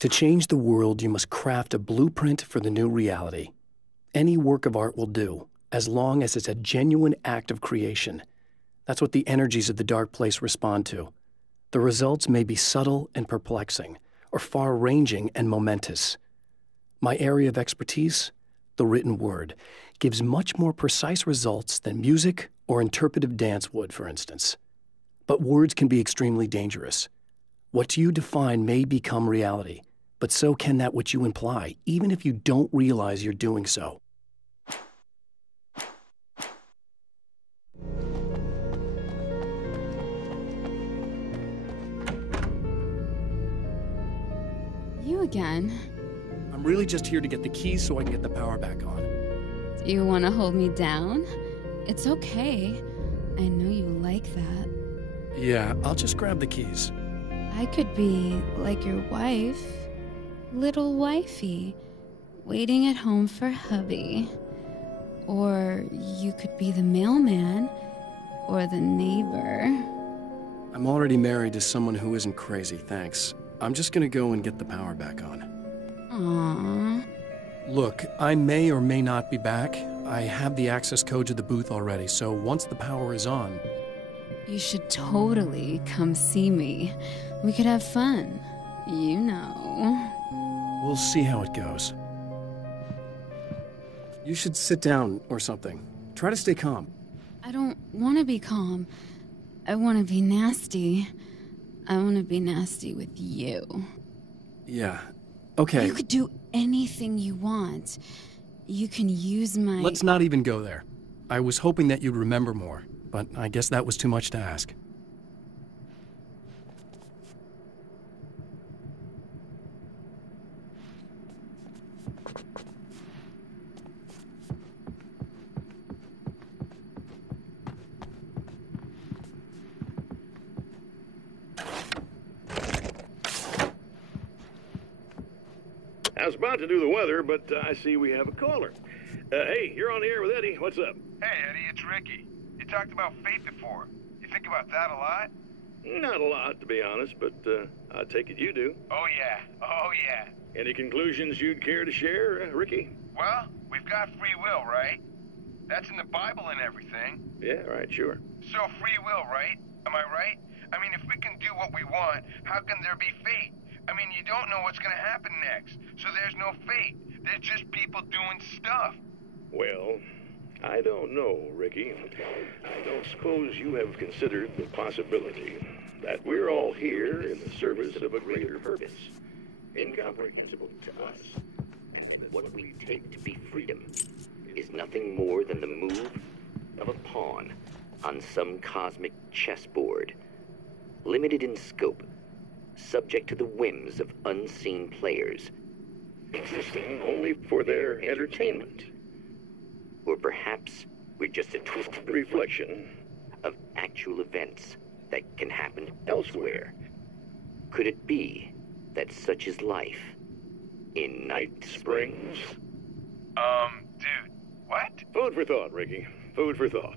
To change the world, you must craft a blueprint for the new reality. Any work of art will do, as long as it's a genuine act of creation. That's what the energies of the dark place respond to. The results may be subtle and perplexing, or far-ranging and momentous. My area of expertise, the written word, gives much more precise results than music or interpretive dance would, for instance. But words can be extremely dangerous. What you define may become reality, but so can that which you imply, even if you don't realize you're doing so. You again? I'm really just here to get the keys so I can get the power back on. Do you want to hold me down? It's okay. I know you like that. Yeah, I'll just grab the keys. I could be like your wife, little wifey, waiting at home for hubby. Or you could be the mailman, or the neighbor. I'm already married to someone who isn't crazy, thanks. I'm just gonna go and get the power back on. Aww. Look, I may or may not be back. I have the access code to the booth already, so once the power is on... You should totally come see me. We could have fun. You know. We'll see how it goes. You should sit down or something. Try to stay calm. I don't want to be calm. I want to be nasty. I want to be nasty with you. Yeah, okay. You could do anything you want. You can use my... Let's not even go there. I was hoping that you'd remember more, but I guess that was too much to ask. I was about to do the weather, but I see we have a caller. Hey, you're on the air with Eddie. What's up? Hey, Eddie, it's Ricky. You talked about fate before. You think about that a lot? Not a lot, to be honest, but I take it you do. Oh, yeah. Oh, yeah. Any conclusions you'd care to share, Ricky? Well, we've got free will, right? That's in the Bible and everything. Yeah, right, sure. So free will, right? Am I right? I mean, if we can do what we want, how can there be fate? I mean, you don't know what's going to happen next, so there's no fate. There's just people doing stuff. Well, I don't know, Ricky. I don't suppose you have considered the possibility that we're all here in the service of a greater purpose, incomprehensible to us, and that what we take to be freedom is nothing more than the move of a pawn on some cosmic chessboard, limited in scope, subject to the whims of unseen players, existing only for their entertainment. Or perhaps we're just a twisted reflection of actual events that can happen elsewhere. Could it be that such is life in Night Springs? Dude, what? Food for thought, Ricky. Food for thought.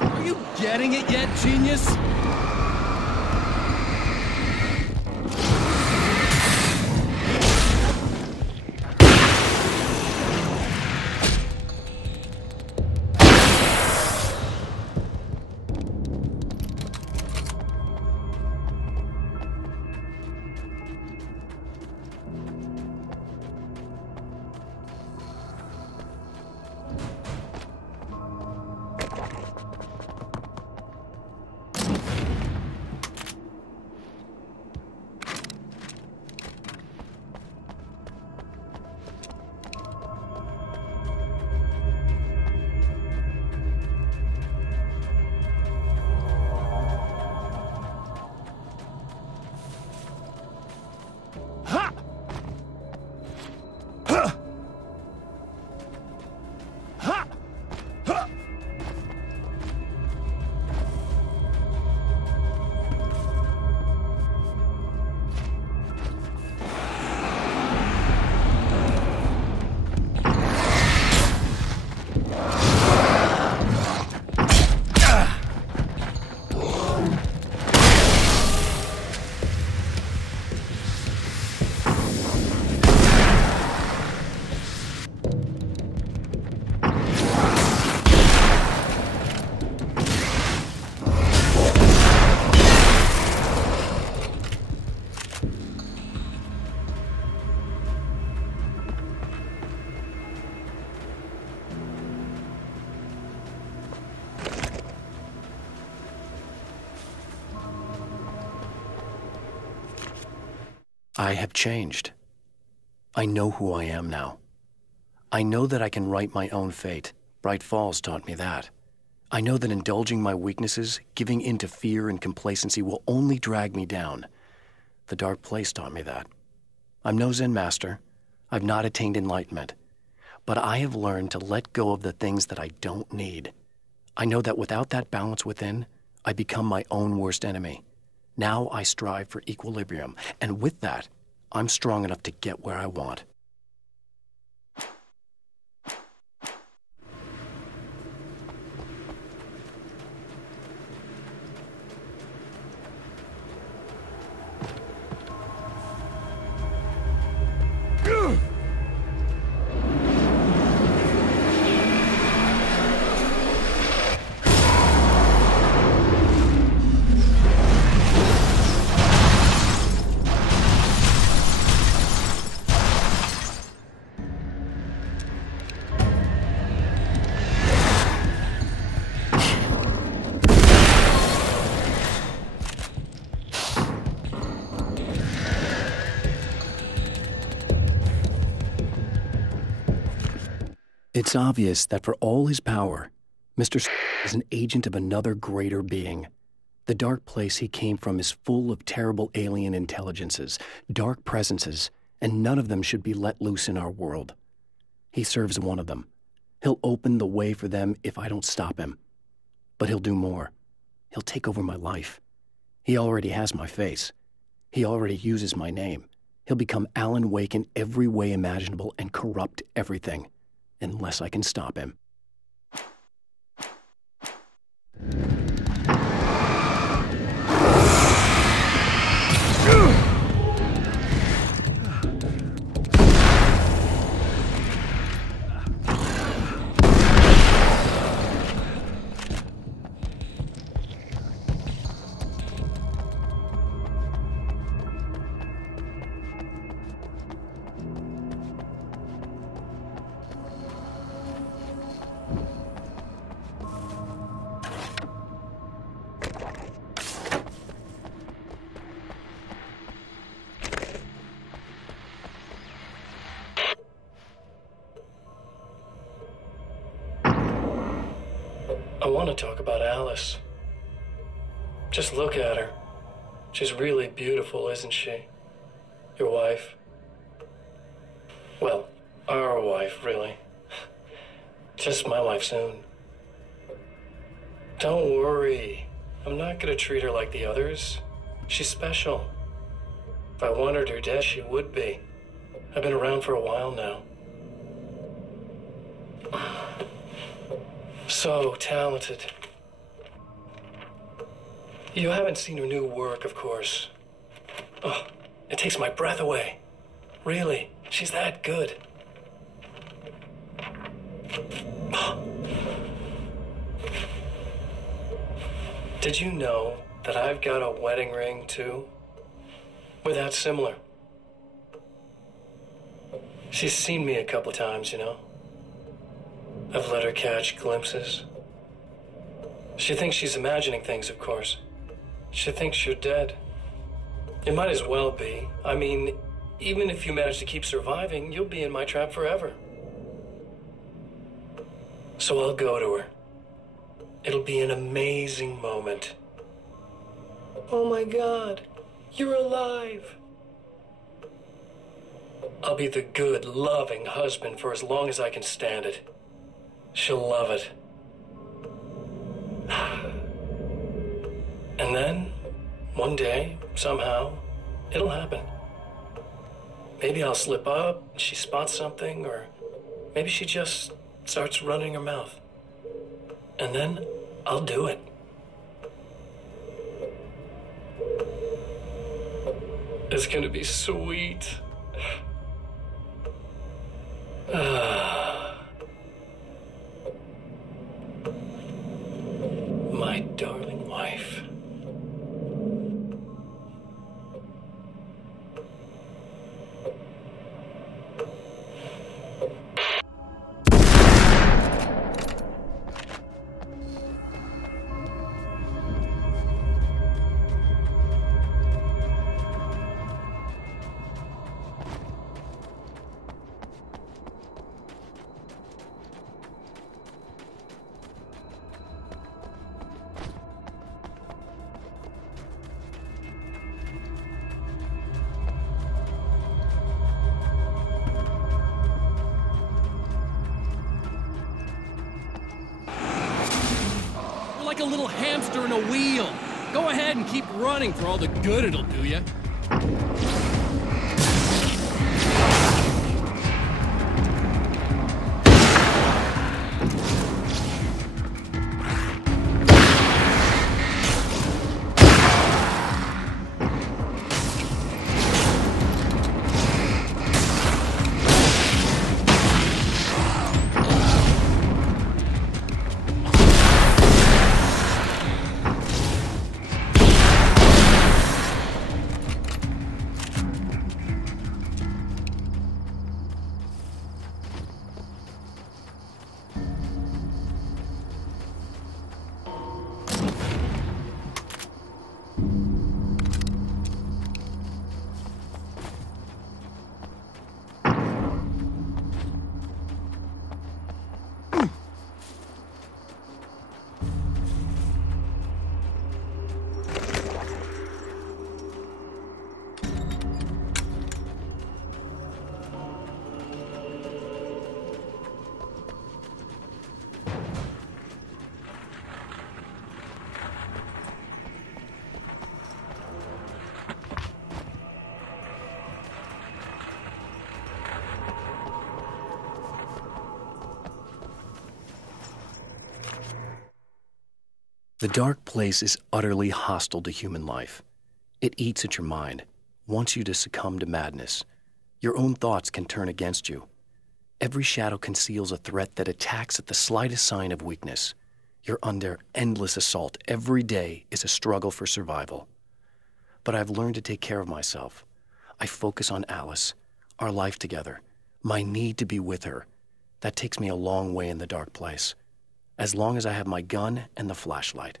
Are you getting it yet, genius? I have changed. I know who I am now. I know that I can write my own fate. Bright Falls taught me that. I know that indulging my weaknesses, giving in to fear and complacency will only drag me down. The dark place taught me that. I'm no Zen master. I've not attained enlightenment. But I have learned to let go of the things that I don't need. I know that without that balance within, I become my own worst enemy. Now I strive for equilibrium, and with that, I'm strong enough to get where I want. It's obvious that for all his power, Mr. is an agent of another greater being. The dark place he came from is full of terrible alien intelligences, dark presences, and none of them should be let loose in our world. He serves one of them. He'll open the way for them if I don't stop him. But he'll do more. He'll take over my life. He already has my face. He already uses my name. He'll become Alan Wake in every way imaginable and corrupt everything. Unless I can stop him. I want to talk about Alice. Just look at her. She's really beautiful, isn't she? Your wife. Well, our wife, really. Just my wife soon. Don't worry. I'm not going to treat her like the others. She's special. If I wanted her dead, she would be. I've been around for a while now. So talented. You haven't seen her new work, of course. Oh, it takes my breath away. Really, she's that good. Did you know that I've got a wedding ring, too? We're that similar. She's seen me a couple times, you know. I've let her catch glimpses. She thinks she's imagining things, of course. She thinks you're dead. It might as well be. I mean, even if you manage to keep surviving, you'll be in my trap forever. So I'll go to her. It'll be an amazing moment. Oh my God, you're alive. I'll be the good, loving husband for as long as I can stand it. She'll love it. And then, one day, somehow, it'll happen. Maybe I'll slip up, she spots something, or maybe she just starts running her mouth. And then, I'll do it. It's gonna be sweet. My darling wife. a little hamster in a wheel. Go ahead and keep running for all the good it'll do you. The dark place is utterly hostile to human life. It eats at your mind, wants you to succumb to madness. Your own thoughts can turn against you. Every shadow conceals a threat that attacks at the slightest sign of weakness. You're under endless assault. Every day is a struggle for survival. But I've learned to take care of myself. I focus on Alice, our life together, my need to be with her. That takes me a long way in the dark place, as long as I have my gun and the flashlight.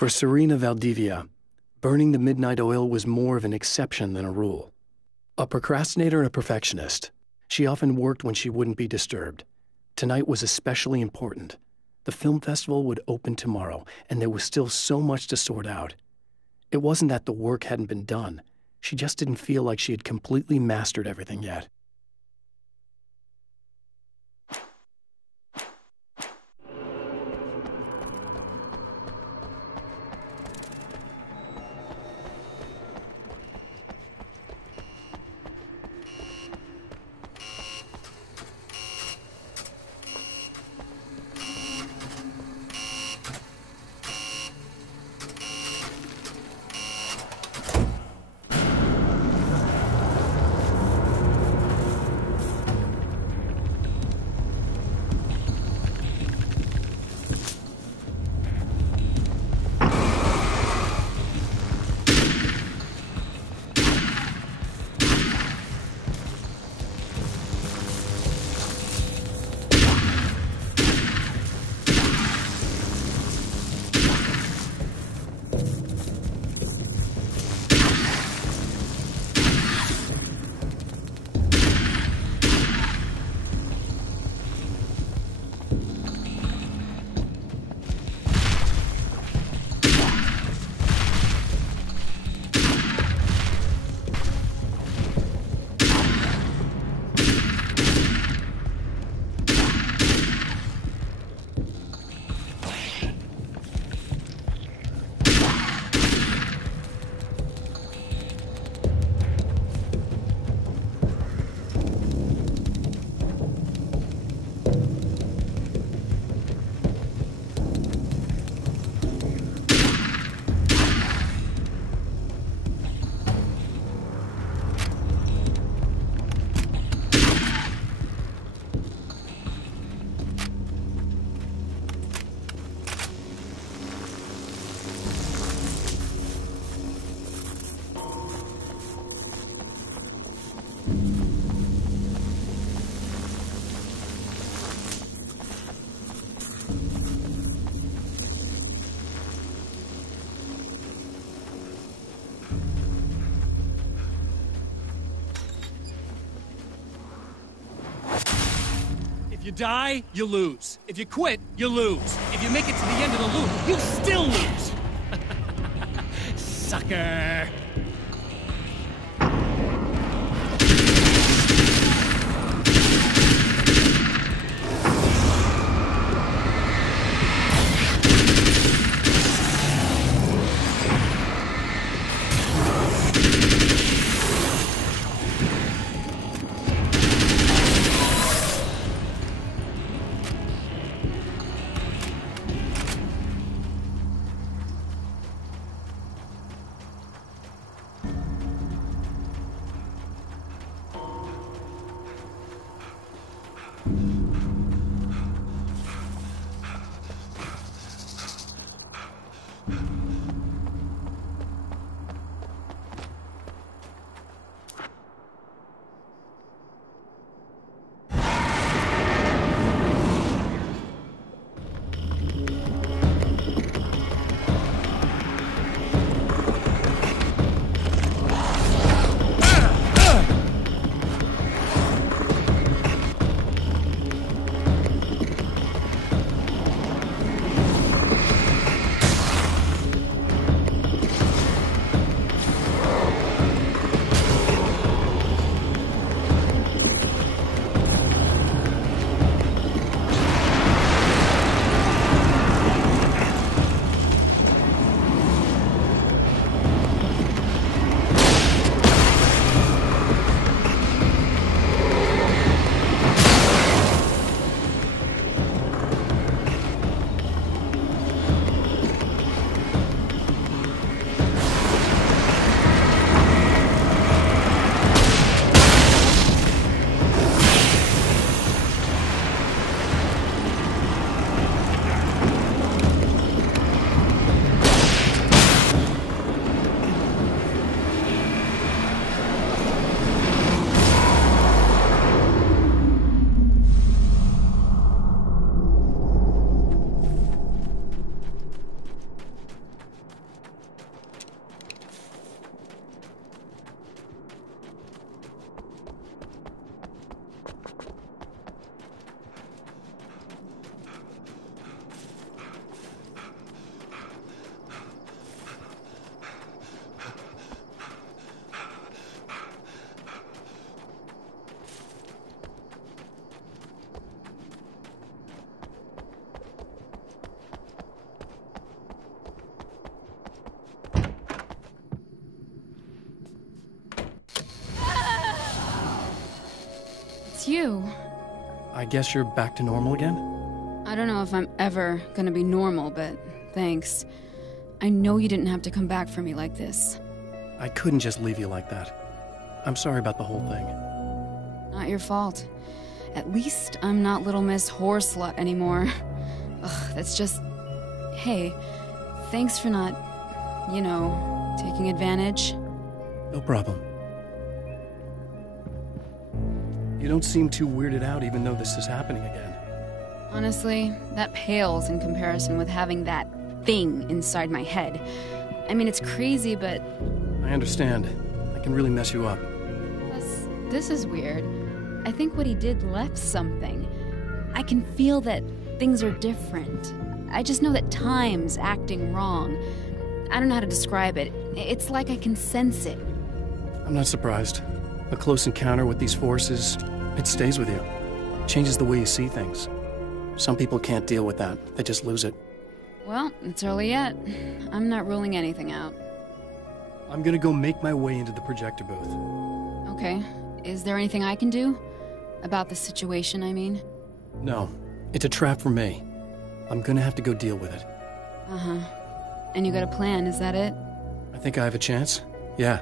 For Serena Valdivia, burning the midnight oil was more of an exception than a rule. A procrastinator and a perfectionist, she often worked when she wouldn't be disturbed. Tonight was especially important. The film festival would open tomorrow, and there was still so much to sort out. It wasn't that the work hadn't been done. She just didn't feel like she had completely mastered everything yet. you die, you lose. If you quit, you lose. If you make it to the end of the loop, you still lose. Sucker. It's you. I guess you're back to normal again? I don't know if I'm ever gonna be normal, but thanks. I know you didn't have to come back for me like this. I couldn't just leave you like that. I'm sorry about the whole thing. Not your fault. At least I'm not Little Miss Whoreslut anymore. Ugh, that's just... Hey, thanks for not, you know, taking advantage. No problem. You don't seem too weirded out even though this is happening again. Honestly, that pales in comparison with having that thing inside my head. I mean, it's crazy, but... I understand. I can really mess you up. Plus, this is weird. I think what he did left something. I can feel that things are different. I just know that time's acting wrong. I don't know how to describe it. It's like I can sense it. I'm not surprised. A close encounter with these forces, it stays with you. Changes the way you see things. Some people can't deal with that. They just lose it. Well, it's early yet. I'm not ruling anything out. I'm gonna go make my way into the projector booth. Okay. Is there anything I can do? About the situation, I mean? No. It's a trap for me. I'm gonna have to go deal with it. Uh-huh. And you got a plan, is that it? I think I have a chance. Yeah.